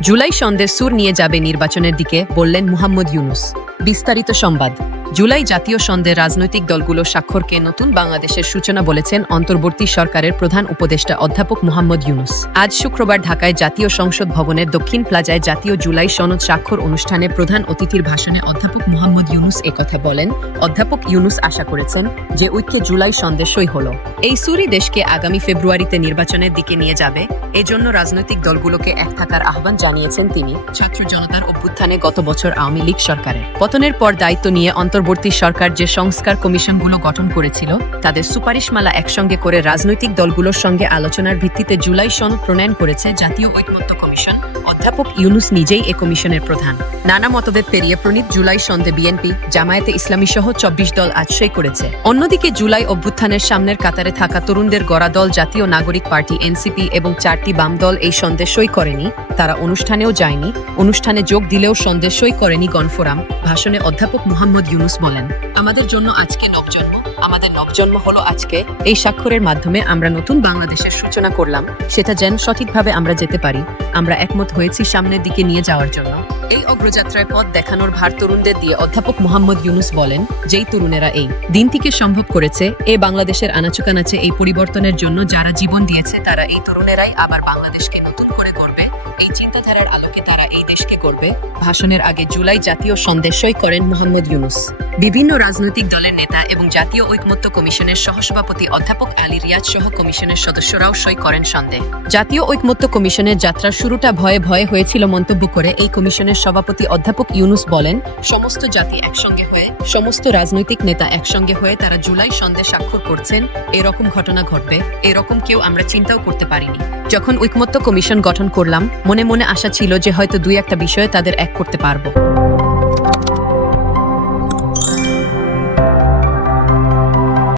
জুলাই সন্দেশ সুর নিয়ে যাবে নির্বাচনের দিকে বললেন মুহাম্মদ ইউনুস। বিস্তারিত সংবাদ। জুলাই জাতীয় সন্দের রাজনৈতিক দলগুলো স্বাক্ষরকে নতুন বাংলাদেশের সূচনা বলেছেন অন্তর্বর্তী সরকারের প্রধান উপদেষ্টা অধ্যাপক মুহাম্মদ ইউনুস। আজ শুক্রবার ঢাকায় জাতীয় সংসদ ভবনের দক্ষিণ প্লাজায় জাতীয় জুলাই সনদ স্বাক্ষর অনুষ্ঠানে প্রধান অতিথির ভাষণে অধ্যাপক মুহাম্মদ ইউনুস একথা বলেন, অধ্যাপক ইউনুস আশা করেছেন যে ঐক্যে জুলাই সন্দেশ সই হল। এই সুরি দেশকে আগামী ফেব্রুয়ারিতে নির্বাচনের দিকে নিয়ে যাবে। এজন্য রাজনৈতিক দলগুলোকে এক থাকার আহ্বান জানিয়েছেন তিনি। ছাত্র জনতার অভ্যুত্থানে গত বছর আওয়ামী লীগ সরকারের পতনের পর দায়িত্ব নিয়ে অন্তর্বর্তী সরকার যে সংস্কার কমিশনগুলো গঠন করেছিল, তাদের সুপারিশমালা একসঙ্গে করে রাজনৈতিক দলগুলোর সঙ্গে আলোচনার ভিত্তিতে জুলাই সনদ প্রণয়ন করেছে জাতীয় ঐকমত্য কমিশন। অধ্যাপক ইউনুস নিজেই এ কমিশনের প্রধান। নানা মতভেদ পেরিয়ে প্রণীত জুলাই সন্ধে বিএনপি, জামায়াতে ইসলামী সহ চব্বিশ দল সই করেছে। অন্যদিকে জুলাই অভ্যুত্থানের সামনের কাতারে থাকা তরুণদের গড়া দল জাতীয় নাগরিক পার্টি এনসিপি এবং চারটি বাম দল এই সন্দেশ সই করেনি। তারা অনুষ্ঠানেও যায়নি। অনুষ্ঠানে যোগ দিলেও সন্দেশ সই করেনি গণফোরাম। ভাষণে অধ্যাপক মোহাম্মদ ইউনুস বলেন। আমাদের জন্য আজকে নবজন্ম, আমাদের নবজন্ম হলো আজকে। এই স্বাক্ষরের মাধ্যমে আমরা নতুন বাংলাদেশের সূচনা করলাম। সেটা যেন সঠিকভাবে আমরা যেতে পারি। আমরা একমত হয়েছি সামনের দিকে নিয়ে যাওয়ার জন্য। এই অগ্রযাত্রায় পথ দেখানোর ভার তরুণদের দিয়ে অধ্যাপক মোহাম্মদ ইউনুস বলেন, যেই তরুণেরা এই দিনটিকে সম্ভব করেছে, এ বাংলাদেশের আনাচুকানাচে এই পরিবর্তনের জন্য যারা জীবন দিয়েছে, তারা এই তরুণেরাই আবার বাংলাদেশকে নতুন করবে ভাষণের আগে জুলাই জাতীয় সন্দেশ সই করেন মোহাম্মদ ইউনুস। বিভিন্ন রাজনৈতিক দলের নেতা এবং জাতীয় ঐকমত্য কমিশনের সহসভাপতি অধ্যাপক আলী রিয়াজ সহ কমিশনের সদস্যরাও সই করেন সন্দেহ। জাতীয় ঐকমত্য কমিশনের যাত্রার শুরুটা ভয়ে ভয়ে হয়েছিল মন্তব্য করে এই কমিশনের সভাপতি অধ্যাপক ইউনুস বলেন, সমস্ত জাতি একসঙ্গে হয়ে, সমস্ত রাজনৈতিক নেতা একসঙ্গে হয়ে তারা জুলাই সন্দেশ স্বাক্ষর করছেন, এরকম ঘটনা ঘটবে, এরকম কেউ আমরা চিন্তাও করতে পারিনি। যখন ঐকমত্য কমিশন গঠন করলাম, মনে মনে আশা ছিল যে হয়তো দুই একটা বিষয়ে তাদের এক করতে পারব।